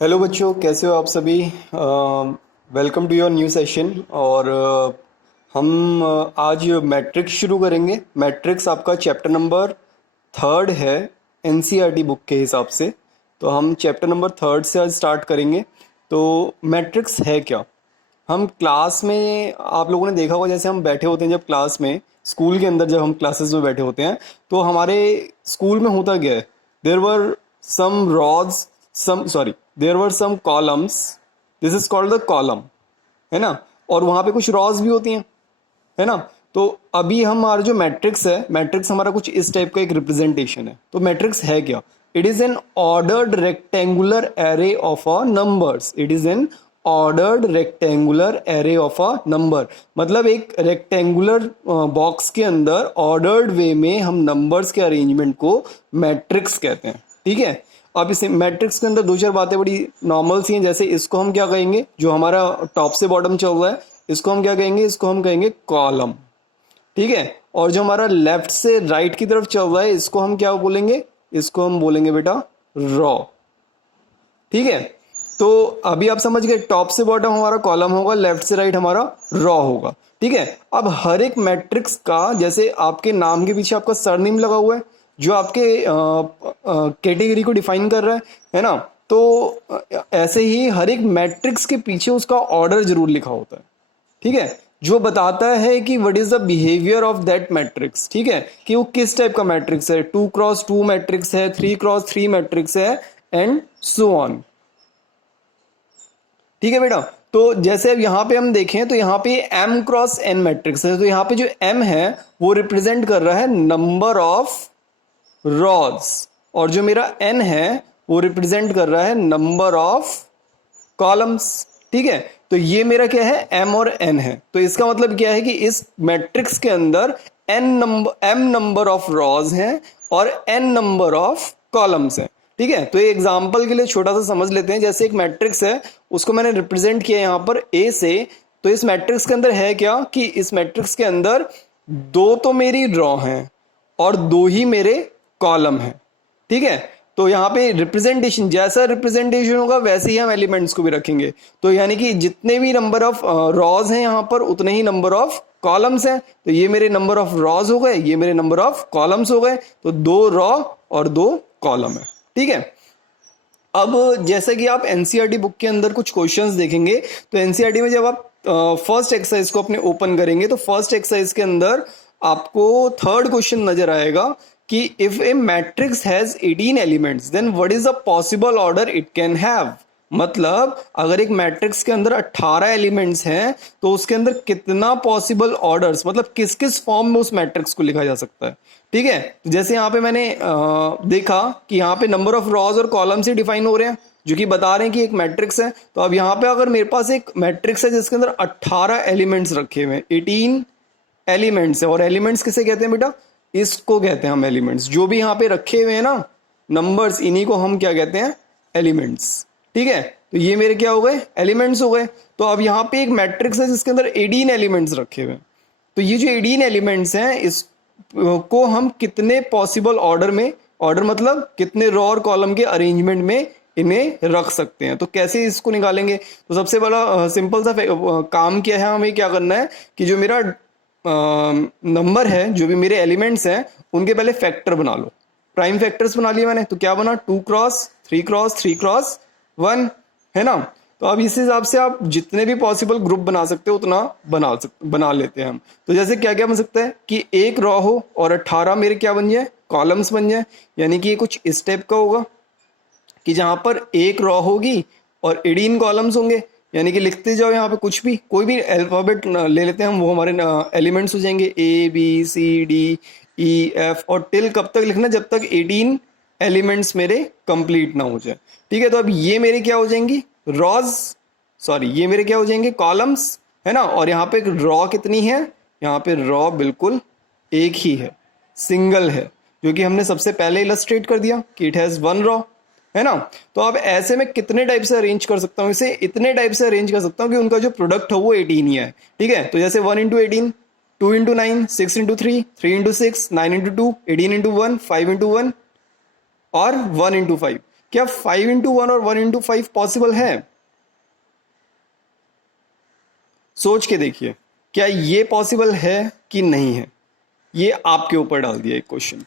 Hello बच्चों, कैसे हो आप सभी। Welcome to your new session. और हम आज मैट्रिक्स शुरू करेंगे। मैट्रिक्स आपका चैप्टर नंबर थर्ड है एनसीईआरटी बुक के हिसाब से। तो हम चैप्टर नंबर थर्ड से आज स्टार्ट करेंगे। तो मैट्रिक्स है क्या। हम क्लास में आप लोगों ने देखा होगा, जैसे हम बैठे होते हैं जब क्लास में, स्कूल के अंदर जब हम क्लासेस में बैठे होते हैं, तो हमारे स्कूल में होता क्या है, there were some rods, some sorry there were some columns, this is called the column, है ना। और वहाँ पे कुछ रॉज भी होती हैं, है ना। तो अभी हमारा जो मैट्रिक्स है, मैट्रिक्स हमारा कुछ इस टाइप का एक रिप्रेजेंटेशन है। तो मैट्रिक्स है क्या। It is an ordered rectangular array of a numbers. It is an ordered rectangular array of a number. मतलब एक रेक्टेंगुलर बॉक्स के अंदर ऑर्डर्ड वे में हम नंबर्स के अरेंजमेंट को मैट्रिक्स कहते हैं। ठीक है। अब इस मैट्रिक्स के अंदर दो चार बातें बड़ी नॉर्मल सी हैं। जैसे इसको हम क्या कहेंगे, जो हमारा टॉप से बॉटम चल रहा है, इसको हम क्या कहेंगे, इसको हम कहेंगे कॉलम। ठीक है। और जो हमारा लेफ्ट से राइट की तरफ चल रहा है, इसको हम क्या बोलेंगे, इसको हम बोलेंगे बेटा रॉ। ठीक है। तो अभी आप समझ गए, टॉप से बॉटम हमारा कॉलम होगा, लेफ्ट से राइट हमारा रॉ होगा। ठीक है। अब हर एक मैट्रिक्स का, जैसे आपके नाम के पीछे आपका सरनेम लगा हुआ है, जो आपके कैटेगरी को डिफाइन कर रहा है ना। तो ऐसे ही हर एक मैट्रिक्स के पीछे उसका ऑर्डर जरूर लिखा होता है। ठीक है। जो बताता है कि what is the behaviour of that matrix. ठीक है, कि वो किस टाइप का मैट्रिक्स है, 2x2 मैट्रिक्स है, 3x3 मैट्रिक्स है, एंड सो ऑन। ठीक है बेटा। तो जैसे अब यहाँ पे हम देखें तो यहाँ पे m×n मैट्रिक्स है। तो यहाँ पे जो m है वो रिप्रेजेंट कर रहा है नंबर ऑफ रॉज, और जो मेरा n है वो रिप्रेजेंट कर रहा है नंबर ऑफ कॉलम्स। ठीक है। तो ये मेरा क्या है, m और n है। तो इसका मतलब क्या है कि इस मैट्रिक्स के अंदर m नंबर ऑफ रॉज हैं और n नंबर ऑफ कॉलम्स हैं। ठीक है। तो एग्जांपल के लिए छोटा सा समझ लेते हैं। जैसे एक मैट्रिक्स है, उसको मैंने रिप्रेजेंट किया यहां पर a से। तो इस मैट्रिक्स के अंदर है क्या कि इस मैट्रिक्स के अंदर दो तो मेरी रॉ हैं और दो ही मेरे कॉलम हैं। ठीक है। तो यहाँ पे रिप्रेजेंटेशन, जैसा रिप्रेजेंटेशन होगा वैसे ही हम एलिमेंट्स को भी रखेंगे। तो यानी कि जितने भी नंबर ऑफ रॉज हैं यहाँ पर, उतने ही नंबर ऑफ कॉलम्स हैं। तो ये मेरे नंबर ऑफ रॉज हो गए, ये मेरे नंबर ऑफ कॉलम्स हो गए। तो दो रॉ और दो कॉलम है। ठीक है। अब जैसा कि आप एनसीईआरटी बुक के अंदर कुछ क्वेश्चंस देखेंगे, तो एनसीईआरटी में जब आप फर्स्ट एक्सरसाइज को अपने ओपन करेंगे, तो फर्स्ट एक्सरसाइज के अंदर आपको थर्ड क्वेश्चन नजर आएगा कि if a matrix has 18 elements then what is the possible order it can have. मतलब अगर एक मैट्रिक्स के अंदर 18 एलिमेंट्स हैं, तो उसके अंदर कितना पॉसिबल ऑर्डर्स, मतलब किस किस फॉर्म में उस मैट्रिक्स को लिखा जा सकता है। ठीक है। जैसे यहाँ पे मैंने देखा कि यहाँ पे नंबर ऑफ रॉज और कॉलम से डिफाइन हो रहे हैं, जो कि बता रहे हैं कि एक मैट्रिक्स है। तो अब यहाँ पे अगर मेरे पास एक मैट्रिक्स है जिसके अंदर 18 एलिमेंट्स रखे हुए हैं, 18 एलिमेंट्स है। और एलिमेंट्स किसे कहते हैं बेटा, इसको कहते हैं हम एलिमेंट्स। जो भी यहाँ पे रखे हुए हैं ना नंबर्स, इन्हीं को हम क्या कहते हैं, एलिमेंट्स। ठीक है। तो ये मेरे क्या हो गए, एलिमेंट्स हो गए। तो अब यहाँ पे एक मैट्रिक्स है जिसके अंदर 18 एलिमेंट्स रखे हुए हैं। तो ये जो 18 एलिमेंट्स हैं, इस को हम कितने पॉसिबल ऑर्डर में, ऑर्डर मतलब कितने रो और कॉलम के अरेंजमेंट में इन्हें रख सकते हैं। तो कैसे इसको निकालेंगे। तो सबसे पहला सिंपल सा काम क्या है, हमें क्या करना है कि जो मेरा नंबर है, जो भी मेरे एलिमेंट्स हैं, उनके पहले फैक्टर बना लो। प्राइम फैक्टर्स बना लिए मैंने। तो क्या बना, 2x 3x 3x1, है ना। तो अब इस हिसाब से आप जितने भी पॉसिबल ग्रुप बना सकते हो उतना बना लेते हैं हम। तो जैसे क्या क्या बन सकता है कि एक रॉ हो और 18 मेरे क्या बन जाए, कॉलम्स बन जाए। यानी कि ये कुछ इस टाइप का होगा कि जहां पर एक रॉ होगी और 18 कॉलम्स होंगे। यानी कि लिखते जाओ यहाँ पे कुछ भी, कोई भी अल्फाबेट ले लेते हैं हम, वो हमारे एलिमेंट्स हो जाएंगे, A B C D E F, और टिल कब तक लिखना, जब तक 18 एलिमेंट्स मेरे कंप्लीट ना हो जाए। ठीक है। तो अब ये मेरे क्या हो जाएंगी, रॉज, सॉरी ये मेरे क्या हो जाएंगे, कॉलम्स, है ना। और यहाँ पे रॉ कितनी है, यहाँ पे रॉ बिल्कुल एक ही है, सिंगल है, जो कि हमने सबसे पहले इलस्ट्रेट कर दिया कि इट हैज वन रॉ, है ना। तो अब ऐसे में कितने टाइप से अरेंज कर सकता हूँ इसे, इतने टाइप से अरेंज कर सकता हूँ कि उनका जो प्रोडक्ट हो वो 18 ही है। ठीक है। तो जैसे 1 into 18, 2 into 9, 6 into 3, 3 into 6, 9 into 2, 18 into 1, 5 into 1 और 1 इंटू 5। क्या 5 इंटू 1 और 1 इंटू 5 पॉसिबल है? सोच के देखिए, क्या ये पॉसिबल है कि नहीं है? ये आपके ऊपर डाल दिया एक क्वेश्चन।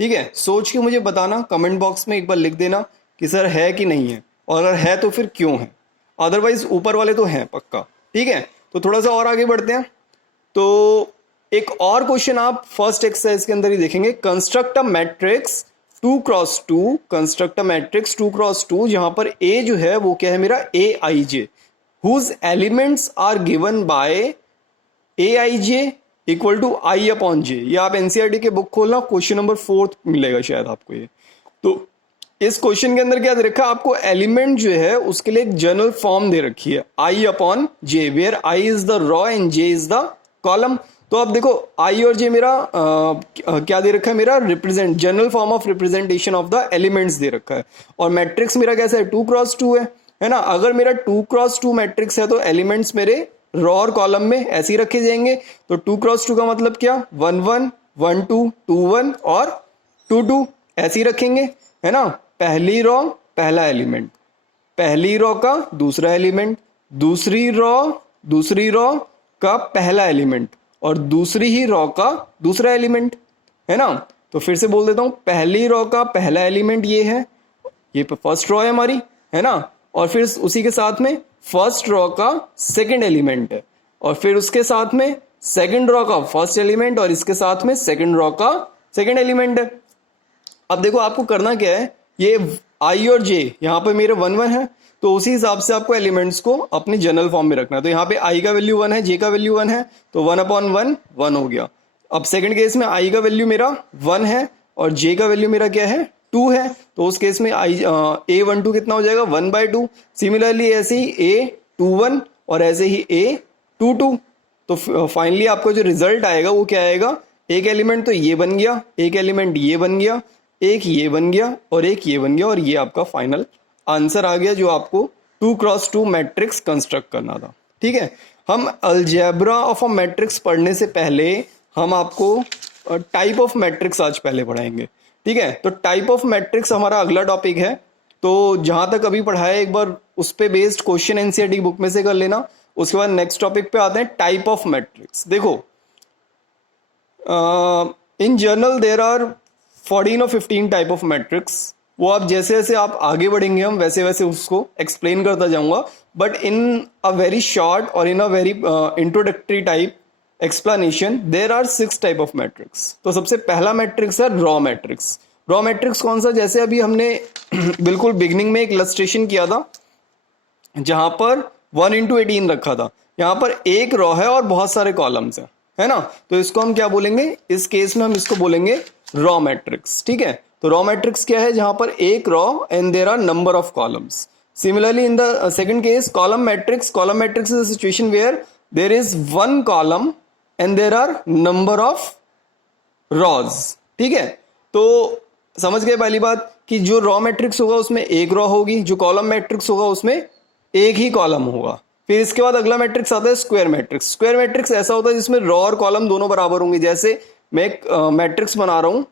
ठीक है, सोच के मुझे बताना, कमेंट बॉक्स में एक बार लिख देना कि सर है कि नहीं है, और अगर है तो फिर क्यों है। अदरवाइज ऊपर वाले तो हैं पक्का। ठीक है, तो थोड़ा सा और आगे बढ़ते हैं। तो एक और क्वेश्चन आप फर्स्ट एक्सरसाइज के अंदर ही देखेंगे। Construct a matrix 2x2, construct a matrix 2x2, जहां पर ए जो है वो क्या है मेरा A I J, whose elements are given by A I J equal to I upon J. ये आप एनसीईआरटी के बुक खोलना, क्वेश्चन नंबर 4 मिलेगा शायद आपको ये। तो इस क्वेश्चन के अंदर क्या दे रखा है आपको, एलिमेंट जो है उसके लिए एक जनरल फॉर्म दे रखी है I upon J, where I is the row and J is the column. तो अब देखो आई और जे मेरा क्या दे रखा है, मेरा represent, general form of representation of the elements they रखा है। और मैट्रिक्स मेरा कैसा है, 2x2 है ना। अगर मेरा 2x2 मैट्रिक्स है तो एलिमेंट्स मेरे रॉ और कॉलम में ऐसे ही रखे जाएंगे। तो 2x2 का मतलब क्या, 1 1 1 2 2 1 और 2 2 ऐसे ही रखेंगे, है ना। पहली रॉ पहला एलिमेंट, पहली रॉ का दूसरा एलिमेंट, दूसरी रॉ का पहला एलिमेंट, और दूसरी ही रॉ का दूसरा एलिमेंट, है ना। तो फिर से बोल देता हूं, पहली रॉ का पहला एलिमेंट ये है, ये फर्स्ट रॉ है हमारी, है ना। और फिर उसी के साथ में फर्स्ट रॉ का सेकंड एलिमेंट है, और फिर उसके साथ में सेकंड रॉ का फर्स्ट एलिमेंट, और इसके साथ में सेकंड रॉ का सेकंड एलिमेंट है। अब देखो आपको करना क्या है, ये आई और जे यहाँ पे मेरे 1 1 है, तो उसी हिसाब से आपको एलिमेंट्स को अपने जनरल फॉर्म में रखना है। तो यहाँ पे आई का वैल्यू 1 है, जे का वैल्यू 1 है, तो 1 अपॉन 1 1 हो गया। अब सेकंड केस में आई का वैल्यू मेरा 1 है और जे का वैल्यू मेरा क्या है, 2 है, तो उस केस में आई A12 कितना हो जाएगा, 1/2। सिमिलरली ऐसे ही A21 और ऐसे ही A22। तो फाइनली आपको जो रिजल्ट आएगा वो क्या आएगा, एक एलिमेंट तो ये बन गया, एक एलिमेंट ये बन गया, एक ये बन गया और एक ये बन गया, और ये आपका फाइनल आंसर आ गया जो आपको 2x2 मैट्रिक्स कंस्ट्रक्ट करना था। ठीक है, हम अलजेब्रा ऑफ अ मैट्रिक्स पढ़ने से पहले हम आपको टाइप ऑफ मैट्रिक्स आज पहले पढ़ाएंगे। ठीक है, तो टाइप ऑफ मैट्रिक्स हमारा अगला टॉपिक है। तो जहां तक अभी पढ़ाया एक बार उस पे बेस्ड क्वेश्चन एनसीईआरटी बुक में से कर लेना। उसके बाद नेक्स्ट टॉपिक पे आते हैं टाइप ऑफ मैट्रिक्स। देखो इन जनरल देयर आर 14 और 15 टाइप ऑफ मैट्रिक्स। वो आप जैसे जैसे आप आगे बढ़ेंगे हम वैसे वैसे उसको एक्सप्लेन करता जाऊंगा, but in a very short और in a very introductory type explanation there are 6 type of matrix. तो सबसे पहला मैट्रिक्स है रॉ मैट्रिक्स। रॉ मैट्रिक्स कौन सा, जैसे अभी हमने बिल्कुल बिगनिंग में एक इलस्ट्रेशन किया था जहां पर 1 into 18 रखा था, यहां पर एक रॉ है और बहुत सारे कॉलम्स हैं, है ना। तो इसको हम क्या बोलेंगे, इस केस में हम इसको बोलेंगे रॉ मैट्रिक्स। ठीक है, तो रॉ मैट्रिक्स क्या है, जहां पर एक row and there are number of columns. Similarly in the second case column matrix is a situation where there is 1 column and there are number of rows. ठीक है, तो समझ गए पहली बात कि जो रॉ मैट्रिक्स होगा उसमें एक रॉ होगी, जो कॉलम मैट्रिक्स होगा उसमें एक ही कॉलम होगा। फिर इसके बाद अगला मैट्रिक्स आता है स्क्वायर मैट्रिक्स। स्क्वायर मैट्रिक्स ऐसा होता है जिसमें रॉ और कॉलम दोनों बराबर होंगे। जैसे मैं एक मैट्रिक्स बना रहा हूं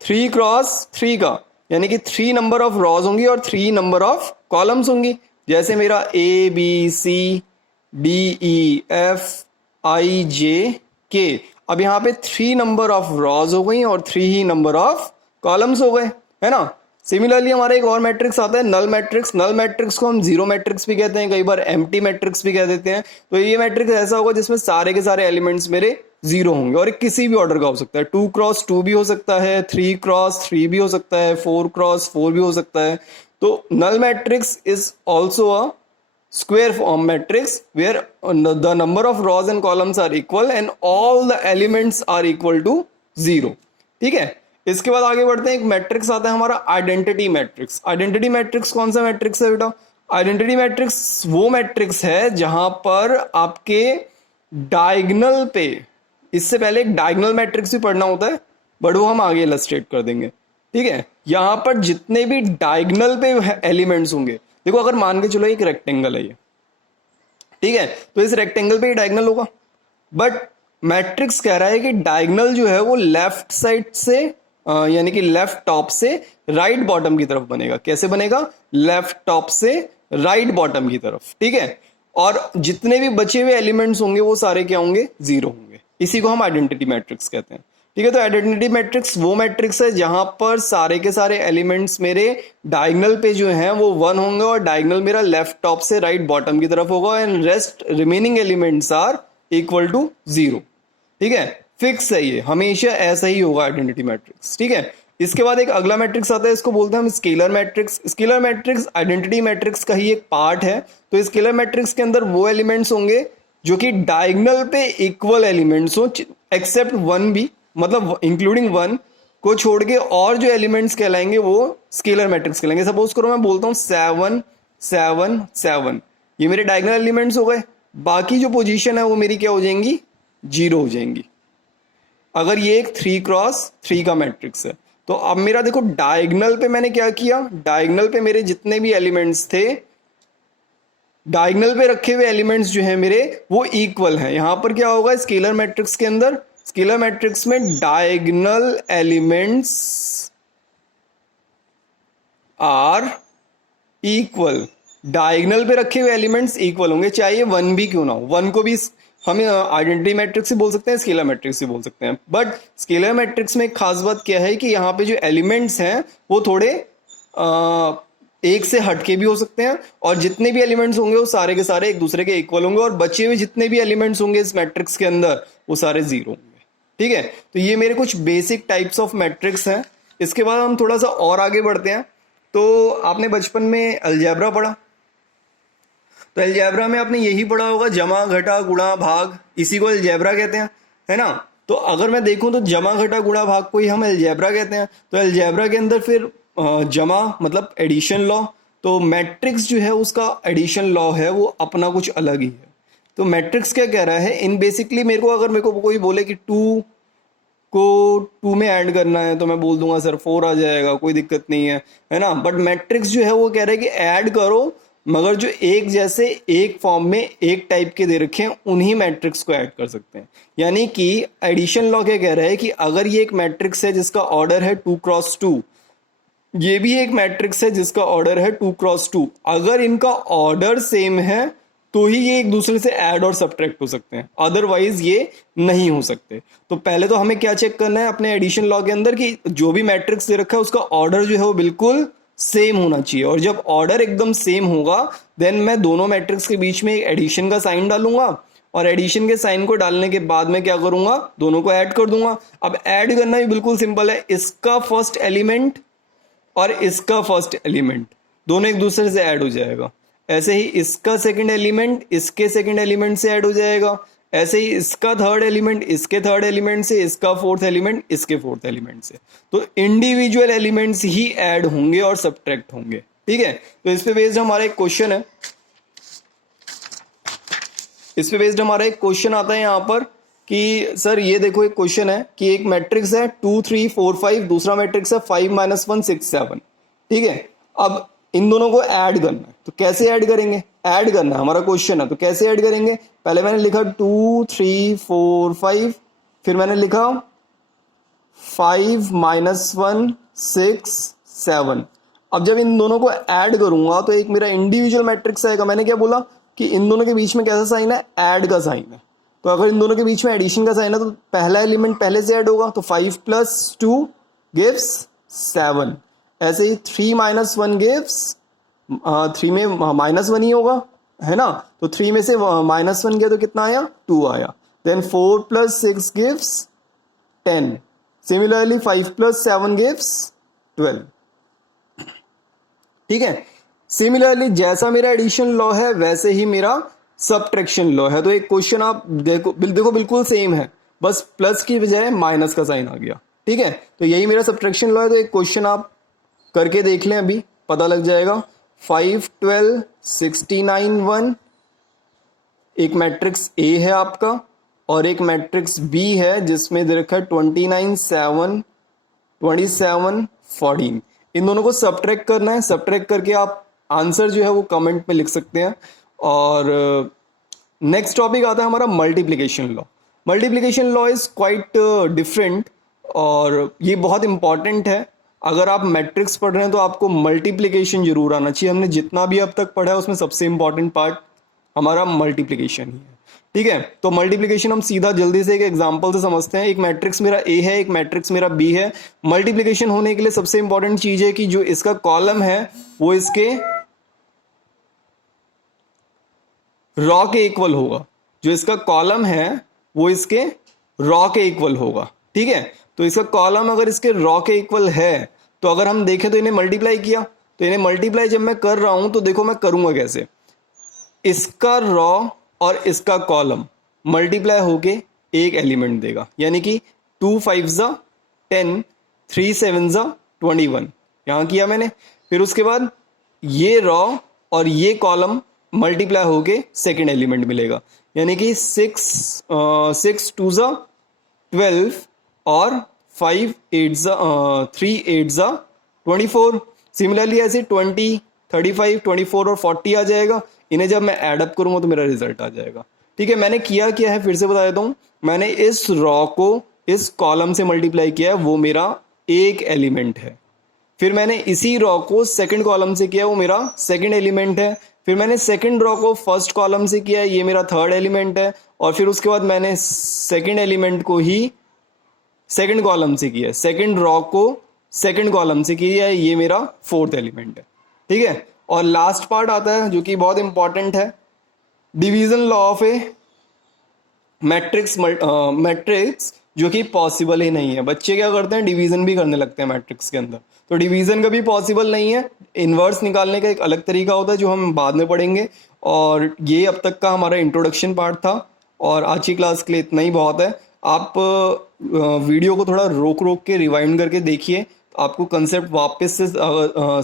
3x3 का, यानी कि 3 नंबर ऑफ रॉज होंगी और 3 नंबर ऑफ कॉलम्स होंगी। जैसे मेरा ABCDEFIJK, अब यहाँ पे 3 नंबर ऑफ रॉज हो गई और 3 ही नंबर ऑफ कॉलम्स हो गए, है ना। सिमिलरली हमारा एक और मैट्रिक्स आता है नल मैट्रिक्स। नल मैट्रिक्स को हम जीरो मैट्रिक्स भी कहते हैं, कई बार एम्प्टी मैट्रिक्स भी कह देते हैं। तो ये मैट्रिक्स ऐसा होगा जिसमें सारे के सारे एलिमेंट्स मेरे जीरो होंगे, और किसी भी ऑर्डर का हो सकता है। 2x2 भी हो सकता है, 3x3 भी हो सकता है, 4x4 भी हो सकता है। तो null matrix is also a square form matrix where the number of rows and columns are equal and all the elements are equal to 0। ठीक है, इसके बाद आगे बढ़ते हैं। एक मैट्रिक्स आता है हमारा आइडेंटिटी मैट्रिक्स। आइडेंटिटी मैट्रिक्स कौन सा मैट्रिक्स है बेटा, आइडेंटिटी मैट्रिक्स वो मैट्रिक्स है जहां पर आपके डायगोनल पे, इससे पहले एक डायगोनल मैट्रिक्स भी पढ़ना होता है बट वो हम आगे इलस्ट्रेट कर देंगे। ठीक है, यहां पर जितने भी डायगोनल पे एलिमेंट्स होंगे, देखो अगर मान के चलो एक रेक्टेंगल है ये, ठीक है, तो इस रेक्टेंगल पे ही डायगोनल होगा, बट मैट्रिक्स कह रहा है कि डायगोनल जो है वो लेफ्ट साइड से यानी कि लेफ्ट टॉप से राइट बॉटम की तरफ बनेगा। कैसे बनेगा? लेफ्ट टॉप से राइट बॉटम की तरफ, ठीक है। और जितने भी बचे हुए एलिमेंट्स होंगे वो सारे क्या होंगे? जीरो होंगे। इसी को हम आइडेंटिटी मैट्रिक्स कहते हैं, ठीक है। तो आइडेंटिटी मैट्रिक्स वो मैट्रिक्स है जहां पर सारे के सारे एलिमेंट्स मेरे डायगोनल पे जो हैं वो 1 होंगे और डायगोनल मेरा लेफ्ट टॉप से राइट बॉटम की तरफ होगा and rest remaining elements are equal to 0, ठीक है। फिक्स है, ये हमेशा ऐसा ही होगा आइडेंटिटी मैट्रिक्स, ठीक है। इसके बाद एक अगला मैट्रिक्स आता है, इसको बोलते हैं हम scalar matrix. Scalar matrix identity matrix का ही एक पार्ट है। तो स्केलर मैट्रिक्स के अंदर वो एलिमेंट्स होंगे जो कि डायगोनल पे इक्वल एलिमेंट्स हो, एक्सेप्ट 1 भी, मतलब इंक्लूडिंग 1 को छोड़ के और जो एलिमेंट्स कहलाएंगे वो स्केलर मैट्रिक्स कहलाएंगे। सपोज करो मैं बोलता हूँ 7 7 7, ये मेरे डायगोनल एलिमेंट्स हो गए। बाकी जो पोजीशन है वो मेरी क्या हो जाएंगी? 0 हो जाएंगी। अगर ये एक 3x3 का मैट्रिक्स है तो अब मेरा देखो डायगोनल पे मैंने क्या किया, डायगोनल पे मेरे जितने भी एलिमेंट्स थे, डायगोनल पे रखे हुए एलिमेंट्स जो है मेरे वो इक्वल हैं। यहां पर क्या होगा स्केलर मैट्रिक्स के अंदर? स्केलर मैट्रिक्स में diagonal elements are equal, diagonal पे रखे हुए एलिमेंट्स इक्वल होंगे, चाहे 1 भी क्यों ना हो। 1 को भी हम आइडेंटिटी मैट्रिक्स से बोल सकते हैं, स्केलर मैट्रिक्स से बोल सकते हैं। बट स्केलर मैट्रिक्स में एक खास बात क्या है कि यहाँ पे जो एलिमेंट्स हैं वो थोड़े एक से हटके भी हो सकते हैं और जितने भी एलिमेंट्स होंगे वो सारे के सारे एक दूसरे के इक्वल होंगे और बचे हुए जितने भी एलिमेंट्स होंगे इस मैट्रिक्स के अंदर वो सारे 0 होंगे, ठीक है। तो ये मेरे कुछ बेसिक टाइप्स ऑफ मैट्रिक्स हैं। इसके बाद हम थोड़ा सा और आगे बढ़ते हैं। तो आपने बचपन में अलजेब्रा पढ़ा, तो अलजेब्रा में आपने यही पढ़ा होगा, जमा घटा गुणा भाग, इसी को अलजेब्रा कहते हैं, है ना। तो अगर मैं देखूं तो जमा घटा गुणा भाग को ही हम अलजेब्रा कहते हैं। तो अलजेब्रा के अंदर फिर जमा मतलब एडिशन लॉ, तो मैट्रिक्स जो है उसका एडिशन लॉ है वो अपना कुछ अलग ही है। तो मैट्रिक्स क्या कह रहा है इन बेसिकली, मेरे को कोई बोले कि 2 को 2 में ऐड करना है तो मैं बोल दूंगा सर 4 आ जाएगा, कोई दिक्कत नहीं है ना। बट मैट्रिक्स जो है वो कह रहा है कि ऐड करो, मगर जो एक जैसे एक फॉर्म में एक टाइप के दे रखे हैं उन्हीं मैट्रिक्स को ऐड कर सकते हैं। यानी कि एडिशन लॉ क्या कह रहा है कि अगर ये एक मैट्रिक्स है जिसका ऑर्डर है 2x2, ये भी एक मैट्रिक्स है जिसका ऑर्डर है 2x2, अगर इनका ऑर्डर सेम है तो ही ये एक दूसरे से ऐड और सब्ट्रैक्ट हो सकते हैं, अदरवाइज ये नहीं हो सकते। तो पहले तो हमें क्या चेक करना है अपने एडिशन लॉ के अंदर कि जो भी मैट्रिक्स दे रखा है उसका ऑर्डर जो है वो बिल्कुल सेम होना चाहिए। और जब ऑर्डर एकदम सेम होगा देन मैं दोनों मैट्रिक्स के बीच में एक एडिशन का साइन डालूंगा और एडिशन के साइन को डालने के बाद मैं क्या करूंगा, दोनों को ऐड कर दूंगा। अब ऐड करना भी बिल्कुल सिंपल है, इसका फर्स्ट एलिमेंट और इसका फर्स्ट एलिमेंट दोनों एक दूसरे से ऐड हो जाएगा। ऐसे ही इसका सेकंड एलिमेंट इसके सेकंड एलिमेंट से ऐड हो जाएगा, ऐसे ही इसका थर्ड एलिमेंट इसके थर्ड एलिमेंट से, इसका फोर्थ एलिमेंट इसके फोर्थ एलिमेंट से। तो इंडिविजुअल एलिमेंट्स ही ऐड होंगे और सब्ट्रैक्ट होंगे, ठीक है। तो इस पे बेस्ड हमारा एक क्वेश्चन है, इस पे बेस्ड हमारा एक क्वेश्चन आता है यहाँ पर कि सर ये देखो एक क्वेश्चन है कि एक मैट्रिक्स है 2 3 4 5, दूसरा मैट्रिक्स है 5 -1 6 7, ठीक है। अब इन दोनों को ऐड करना है, तो कैसे ऐड करेंगे? ऐड करना है हमारा क्वेश्चन है, तो कैसे ऐड करेंगे? पहले मैंने लिखा 2 3 4 5, फिर मैंने लिखा 5 -1 6 7। अब जब इन दोनों को ऐड करूंगा तो एक मेरा इंडिविजुअल मैट्रिक्स आएगा। मैंने क्या बोला कि इन दोनों के बीच में कैसा साइन है? ऐड का साइन है। तो अगर इन दोनों के बीच में एडिशन का साइन है तो पहला एलिमेंट पहले से ऐड होगा, तो 5 + 2 gives 7। ऐसे ही 3 - 1 gives 3 में -1 ही होगा, है ना। तो 3 में से -1 गया तो कितना आया? 2 आया। Then 4 + 6 gives 10। सिमिलरली 5 + 7 gives 12, ठीक है। सिमिलरली जैसा मेरा एडिशन लॉ है वैसे ही मेरा सब्ट्रैक्शन लॉ है। तो एक क्वेश्चन आप देखो बिल्कुल सेम है, बस प्लस की बजाय माइनस का साइन आ गया, ठीक है। तो यही मेरा सब्ट्रैक्शन लॉ है। तो एक क्वेश्चन आप करके देख लें, अभी पता लग जाएगा। 5 12 69 1 एक मैट्रिक्स ए है आपका और एक मैट्रिक्स बी है जिसमें दे रखा है 29 7 27 14। इन दोनों को सब्ट्रैक्ट करना है, सब्ट्रैक्ट करके आप आंसर जो है वो कमेंट में लिख सकते हैं। और नेक्स्ट टॉपिक आता है हमारा multiplication law. Multiplication law is quite different. और ये बहुत इंपॉर्टेंट है। अगर आप मैट्रिक्स पढ़ रहे हैं तो आपको मल्टीप्लिकेशन जरूर आना चाहिए। हमने जितना भी अब तक पढ़ा है उसमें सबसे इंपॉर्टेंट पार्ट हमारा मल्टीप्लिकेशन ही है। ठीक है, तो मल्टीप्लिकेशन हम सीधा जल्दी से एक एग्जांपल से समझते हैं। एक मैट्रिक्स मेरा ए है, एक मैट्रिक्स मेरा बी है। मल्टीप्लिकेशन होने के लिए सबसे इंपॉर्टेंट चीज है कि जो इसका कॉलम है वो इसके रॉ के इक्वल होगा। जो इसका कॉलम है वो इसके रॉ के इक्वल होगा। ठीक है, तो इसका कॉलम अगर इसके रॉ के इक्वल है तो अगर हम देखें तो इन्हें मल्टीप्लाई किया, तो इन्हें मल्टीप्लाई जब मैं कर रहा हूं तो देखो मैं करूंगा कैसे। इसका रॉ और इसका कॉलम मल्टीप्लाई होके एक एलिमेंट देगा, यानी कि 2 5 10, 3 7 21 यहां किया मैंने। फिर उसके बाद ये रॉ और ये कॉलम मल्टीप्लाई होके सेकेंड एलिमेंट मिलेगा, यानी कि 6 2 12 और 5 8 3 8 24। सिमिलरली ऐसे 20 35 24 और 40 आ जाएगा। इन्हें जब मैं एडअप करूंगा तो मेरा रिजल्ट आ जाएगा। ठीक है, मैंने किया क्या है फिर से बता देता हूं। मैंने इस रॉ को इस कॉलम से मल्टीप्लाई किया है, वो मेरा एक एलिमेंट है। फिर मैंने इसी रॉ को सेकंड कॉलम से किया, वो मेरा सेकंड एलिमेंट है। फिर मैंने सेकंड रॉ को फर्स्ट कॉलम से किया, ये मेरा थर्ड एलिमेंट है। और फिर उसके बाद मैंने सेकंड एलिमेंट को ही सेकंड कॉलम से किया, सेकंड रॉ को सेकंड कॉलम से किया है, ये मेरा फोर्थ एलिमेंट है। ठीक है, और लास्ट पार्ट आता है जो कि बहुत इंपॉर्टेंट है, division law of A matrix. Matrix जो कि पॉसिबल ही नहीं है। बच्चे क्या करते हैं, डिवीजन भी करने लगते हैं मैट्रिक्स के अंदर, तो डिवीजन कभी पॉसिबल नहीं है। इन्वर्स निकालने का एक अलग तरीका होता है जो हम बाद में पढ़ेंगे। और ये अब तक का हमारा इंट्रोडक्शन पार्ट था, और आज की क्लास के लिए इतना ही बहुत है। आप वीडियो को थोड़ा रोक रोक के रिवाइंड करके देखिए, आपको कंसेप्ट वापस से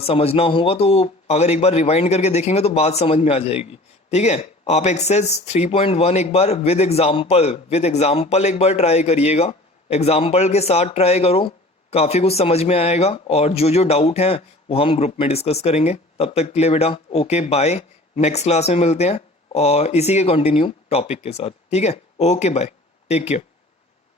समझना होगा। तो अगर एक बार रिवाइंड करके देखेंगे तो बात समझ में आ जाएगी। ठीक है, आप एक्सरसाइज 3.1 एक बार विद एग्जाम्पल एक बार ट्राई करिएगा। एग्जाम्पल के साथ ट्राई करो, काफ़ी कुछ समझ में आएगा। और जो जो डाउट हैं वो हम ग्रुप में डिस्कस करेंगे। तब तक के लिए बेटा ओके बाय, नेक्स्ट क्लास में मिलते हैं और इसी के कंटिन्यू टॉपिक के साथ। ठीक है, ओके बाय, टेक केयर।